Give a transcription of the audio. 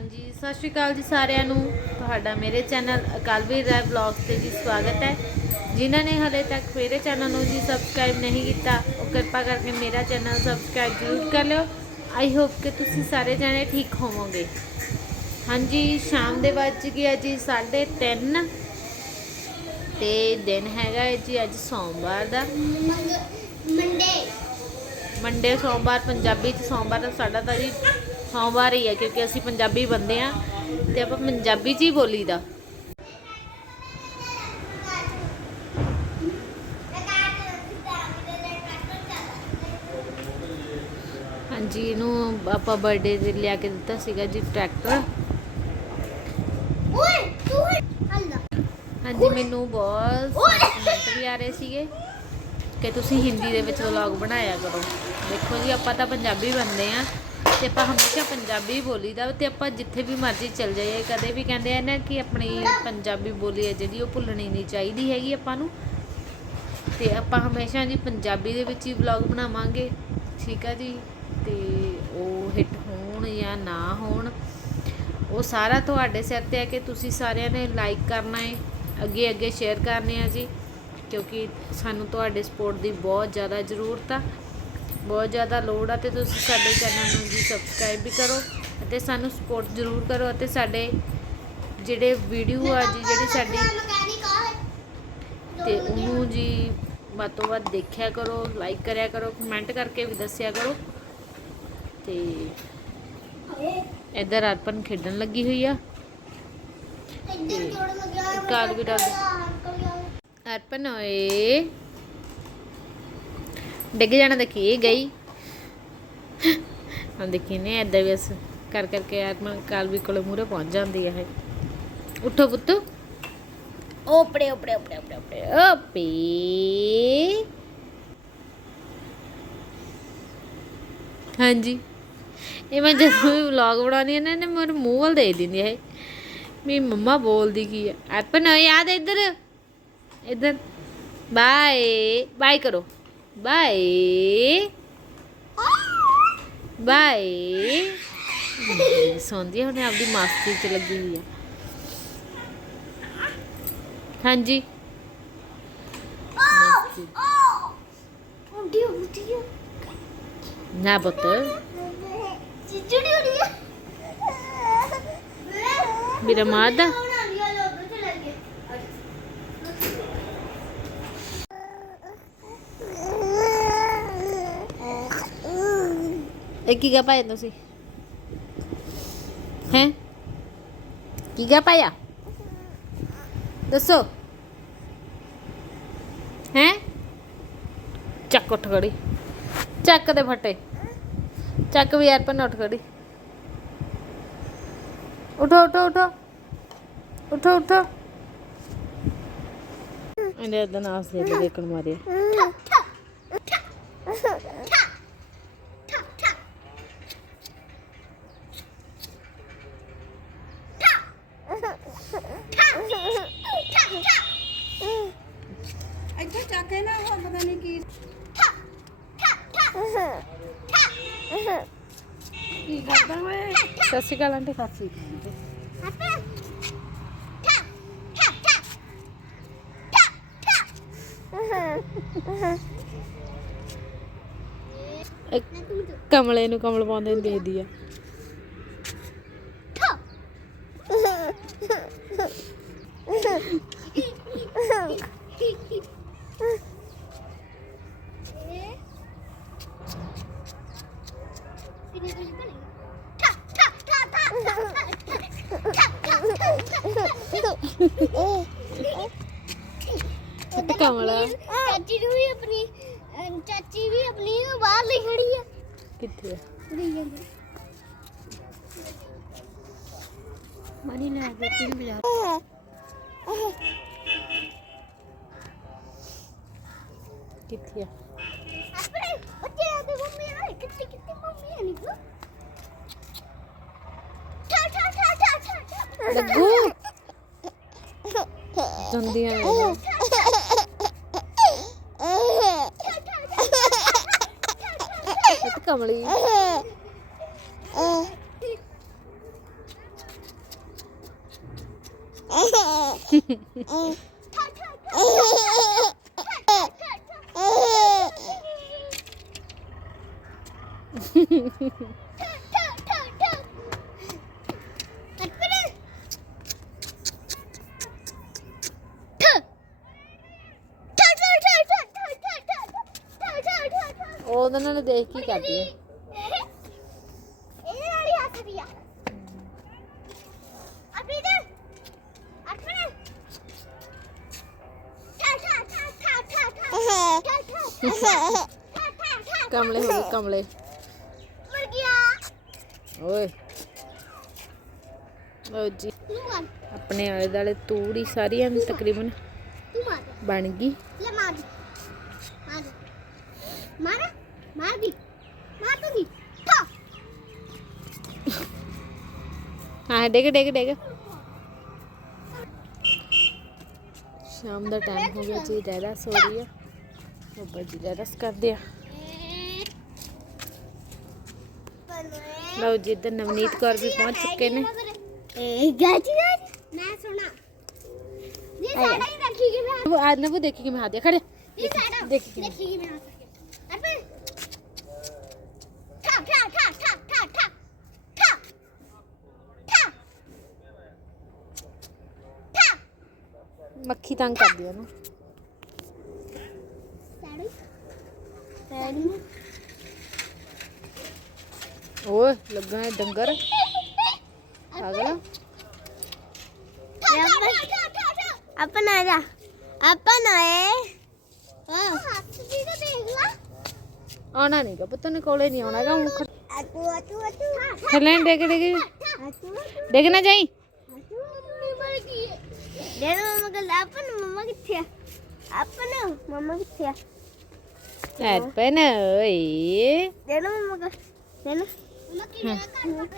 ਹਾਂਜੀ ਸਤਿ ਸ਼੍ਰੀ ਅਕਾਲ ਜੀ ਸਾਰਿਆਂ ਨੂੰ। ਤੁਹਾਡਾ ਮੇਰੇ ਚੈਨਲ ਅਕਾਲਵੀਰ ਰਾਏ ਬਲੌਗਸ ਤੇ ਜੀ ਸਵਾਗਤ ਹੈ। ਜਿਨ੍ਹਾਂ ਨੇ ਹਲੇ ਤੱਕ ਮੇਰੇ ਚੈਨਲ ਨੂੰ ਜੀ ਸਬਸਕ੍ਰਾਈਬ ਨਹੀਂ ਕੀਤਾ ਉਹ ਕਿਰਪਾ ਕਰਕੇ ਮੇਰਾ ਚੈਨਲ ਸਬਸਕ੍ਰਾਈਬ ਜ਼ਰੂਰ ਕਰ ਲਿਓ। ਆਈ ਹੋਪ ਕਿ ਤੁਸੀਂ ਸਾਰੇ ਜਣੇ ਠੀਕ ਹੋਵੋਗੇ। ਹਾਂਜੀ ਸ਼ਾਮ ਦੇ ਵੱਜ ਗਿਆ ਜੀ 3:30 ਤੇ ਦਿਨ ਹੈਗਾ ਹੈ ਜੀ ਅੱਜ ਸੋਮਵਾਰ ਦਾ। ਮੰਡੇ। ਮੰਡੇ ਸੋਮਵਾਰ ਪੰਜਾਬੀ ਚ ਸੋਮਵਾਰ ਦਾ ਸਾਡਾ ਤਾਂ ਜੀ। ਸੋਮਵਾਰ ਹੀ ਹੈ ਕਿਉਂਕਿ ਅਸੀਂ ਪੰਜਾਬੀ ਬੰਦੇ ਆ ਤੇ ਆਪਾਂ ਪੰਜਾਬੀ ਚ ਹੀ ਬੋਲੀਦਾ। ਹਾਂਜੀ ਇਹਨੂੰ ਆਪਾਂ ਬਰਥਡੇ ਤੇ ਲਿਆ ਕੇ ਦਿੱਤਾ ਸੀਗਾ ਜੀ ਟਰੈਕਟਰ ਓਏ ਤੂੰ ਹੱਲਾ। ਹਾਂਜੀ ਮੈਨੂੰ ਬਹੁਤ ਕਮੈਂਟ ਵੀ ਆ ਰਹੇ ਸੀਗੇ ਕਿ ਤੁਸੀਂ ਹਿੰਦੀ ਦੇ ਵਿੱਚ ਵਲੌਗ ਬਣਾਇਆ ਕਰੋ। ਦੇਖੋ ਜੀ ਆਪਾਂ ਤਾਂ ਪੰਜਾਬੀ ਬੰਦੇ ਆ। ਤੇ ਆਪਾਂ ਹਮੇਸ਼ਾ ਪੰਜਾਬੀ ਬੋਲੀ ਦਾ ਤੇ ਆਪਾਂ ਜਿੱਥੇ ਵੀ ਮਰਜ਼ੀ ਚਲ ਜਾਈਏ, ਕਦੇ ਵੀ ਕਹਿੰਦੇ ਆ ਨਾ ਕਿ ਆਪਣੀ ਪੰਜਾਬੀ ਬੋਲੀ ਹੈ ਜਿਹੜੀ, ਉਹ ਭੁੱਲਣੀ ਨਹੀਂ ਚਾਹੀਦੀ ਹੈਗੀ ਆਪਾਂ ਨੂੰ। ਤੇ ਆਪਾਂ ਹਮੇਸ਼ਾ ਜੀ ਪੰਜਾਬੀ ਦੇ ਵਿੱਚ ਹੀ ਵਲੌਗ ਬਣਾਵਾਂਗੇ, ਠੀਕ ਆ ਜੀ? ਤੇ ਉਹ ਹਿੱਟ ਹੋਣ ਜਾਂ ਨਾ ਹੋਣ, ਉਹ ਸਾਰਾ ਤੁਹਾਡੇ ਸਿਰ ਤੇ ਹੈ ਕਿ ਤੁਸੀਂ ਸਾਰਿਆਂ ਨੇ ਲਾਈਕ ਕਰਨਾ ਹੈ ਅੱਗੇ ਅੱਗੇ ਸ਼ੇਅਰ ਕਰਨੇ ਆ ਜੀ, ਕਿਉਂਕਿ ਸਾਨੂੰ ਤੁਹਾਡੇ ਸਪੋਰਟ ਦੀ ਬਹੁਤ ਜ਼ਿਆਦਾ ਜ਼ਰੂਰਤ ਆ। ਬਹੁਤ ਜ਼ਿਆਦਾ ਲੋੜ ਆ ਤੇ ਤੁਸੀਂ ਸਾਡੇ ਚੈਨਲ ਨੂੰ ਜੀ ਸਬਸਕ੍ਰਾਈਬ ਵੀ ਕਰੋ ਅਤੇ ਸਾਨੂੰ ਸਪੋਰਟ ਜ਼ਰੂਰ ਕਰੋ ਅਤੇ ਸਾਡੇ ਜਿਹੜੇ ਵੀਡੀਓ ਆ ਜੀ, ਜਿਹੜੀ ਸਾਡੀ ਮਕੈਨਿਕ ਤੇ ਉਹਨੂੰ ਜੀ ਵੱਧ ਤੋਂ ਵੱਧ ਦੇਖਿਆ ਕਰੋ ਲਾਈਕ ਕਰਿਆ ਕਰੋ ਕਮੈਂਟ ਕਰਕੇ ਵੀ ਦੱਸਿਆ ਕਰੋ ਤੇ ਇੱਧਰ ਅਰਪਨ ਖੇਡਣ ਲੱਗੀ ਹੋਈ ਆ ਇੱਧਰ ਕਾਲ ਵੀ ਡਰ ਅਰਪਨ ਓਏ। ਡਿੱਗ ਜਾਣਾ ਦੇਖੀ ਇਹ ਗਈ। ਹਾਂ ਦੇਖੀ ਨੇ ਏਦਾਂ ਵੀ ਅਸ ਕਰ ਕਰਕੇ ਅਰਪਨ ਕਾਲ ਵੀ ਕੋਲ ਮੂਰੇ ਪਹੁੰਚ ਜਾਂਦੀ ਹੈ ਉੱਠੋ ਪੁੱਤ। ਓਪੜੇ ਓਪੜੇ ਓਪੜੇ ਓਪੜੇ ਓਪੜੇ ਓਪੀ ਹਾਂਜੀ। ਇਹ ਮੈਂ ਜਦੋਂ ਵੀ ਵਲੌਗ ਬਣਾਉਣੀ ਹੈ ਨਾ ਇਹਨੇ ਮੇਰੇ ਮੂੰਹ ਵੱਲ ਦੇਖ ਦਿੰਦੀ ਹੈ ਮੇਰੀ ਮੰਮਾ ਬੋਲਦੀ ਕੀ ਹੈ ਐਪਨ ਯਾਦ ਇੱਧਰ। ਇੱਧਰ। ਬਾਏ। ਬਾਏ ਕਰੋ। ਬਾਏ ਬਾਏ ਸੌਂਦੀ ਹੁਣ ਆਪਦੀ ਮਸਤੀ ਚ ਲੱਗੀ ਹੋਈ ਆ। ਹਾਂਜੀ। ਉੱਡੀ ਉੱਡੀ ਨਾ ਪੁੱਤ। ਚਿਚੜੀ ਉੱਡੀ ਮੇਰਾ ਮਾਂ ਦਾ ਬਣਾਉਣੀ ਆ ਲੋਕ ਤੇ ਲੱਗੇ ਇਹ ਕੀ ਗਾ ਪਾਇਆ ਤੁਸੀਂ ਹੈ ਕੀ ਗਾ ਪਾਇਆ ਦੱਸੋ ਹੈ ਚੱਕ ਉੱਠ ਖੜੀ ਚੱਕ ਦੇ ਫੱਟੇ ਚੱਕ ਵੀ ਯਾਰ ਪਨ ਉੱਠ ਖੜੀ ਉਠੋ ਉਠੋ ਉਠੋ ਉਠੋ ਉਠੋ ਇਹਨੇ ਇਦਾਂ ਨਾਸ ਦੇ ਕੇ ਦੇਖਣ ਮਾਰਿਆ ਇੱਥੇ ਚੱਕ ਕੇ ਨਾ ਉਹ ਪਤਾ ਨਹੀਂ ਕੀ ਕੀ ਕਰਦਾ ਓਏ ਸਤਿ ਸ਼੍ਰੀ ਅਕਾਲ ਆਂਟੀ ਸਤਿ ਸ਼੍ਰੀ ਅਕਾਲ ਇੱਕ ਕਮਲੇ ਨੂੰ ਕਮਲ ਪਾਉਂਦੇ ਨੂੰ ਦੇਖਦੀ ਆ ਤੇ ਕਮਲਾ? ਚਾਚੀ ਨੂੰ ਵੀ ਆਪਣੀ ਅਹ ਚਾਚੀ ਵੀ ਆਪਣੀ ਨੂੰ ਬਾਹਰ ਲਈ ਖੜੀ ਆ। ਕਿੱਥੇ ਆ? ਗਈ ਜਾਂਦੀ। ਮਨੀ ਲੈ ਕੇ ਤਿੰਨ ਬਜਾ ਕਿੱਥੇ ਆ? ਆਪਣੇ ਉੱਤੇ ਆ ਤੇ ਮੰਮੀ ਆ ਕਿੱਥੇ ਕਿੱਥੇ ਮੰਮੀ ਆ ਨਿਕਲੋ ਠਾ ਠਾ ਠਾ ਠਾ ਠਾ ਠਾ। ਲੱਗੂ ਜੰਦੀਆਂ ਨੇ ਇਹ ਤਾਂ ਕਮਲੀ ਉਹਦੇ ਨਾਲ ਦੇਖ ਕੇ ਕਰਦੀ ਹੈ ਇਹਦੇ ਨਾਲ ਹੀ ਹੱਥ ਦਿਆ ਅਭੀ ਦੇ ਆਪਣੇ ਠਾ ਠਾ ਠਾ ਠਾ ਠਾ ਠਾ ਠਾ ਠਾ ਠਾ ਠਾ ਕਮਲੇ ਹੋ ਗਏ ਕਮਲੇ ਮਰ ਗਿਆ ਓਏ ਲਓ ਜੀ ਤੂੰ ਮਾਰ ਆਪਣੇ ਆਲੇ ਦਾਲੇ ਤੂੜੀ ਸਾਰੀਆਂ ਤਕਰੀਬਨ ਤੂੰ ਮਾਰ ਬਣ ਗਈ ਲੈ ਮਾਰ ਹੈ ਡਿੱਗ ਡਿੱਗ ਡਿੱਗ ਸ਼ਾਮ ਦਾ ਟਾਈਮ ਹੋ ਗਿਆ ਜੀ ਰੈਰਸ ਹੋ ਰਹੀ ਆ ਬੱਬਾ ਜੀ ਰੈਰਸ ਕਰਦੇ ਆ ਲਓ ਜੀ ਇੱਧਰ ਨਵਨੀਤ ਕੌਰ ਵੀ ਪਹੁੰਚ ਚੁੱਕੇ ਨੇ ਇਹ ਗਾਜੀ ਮੈਂ ਸੁਣਾ ये साड़ा ही देखी कि मैं आज ना वो देखी कि मैं हाथ खड़े देखी कि मैं हाथ ਮੱਖੀ तंग कर ਉਹਨੂੰ ਓਏ ਲੱਗਾ ਹੈ ਡੰਗਰ अपन अपन आए आना नहीं का पुत्र ने कॉले नहीं आना का ಡ್ಯಾಡಿ ಮೊಮ್ಮಗಲ್ಲ ಅಪ್ಪನ ಮೊಮ್ಮಗಿತ್ಯ ಅಪ್ಪನ ಮೊಮ್ಮಗಿತ್ಯ ಅಪ್ಪನ ಓಯ್ ಡ್ಯಾಡಿ ಮೊಮ್ಮಗ ಡ್ಯಾಡಿ ಮೊಮ್ಮಗ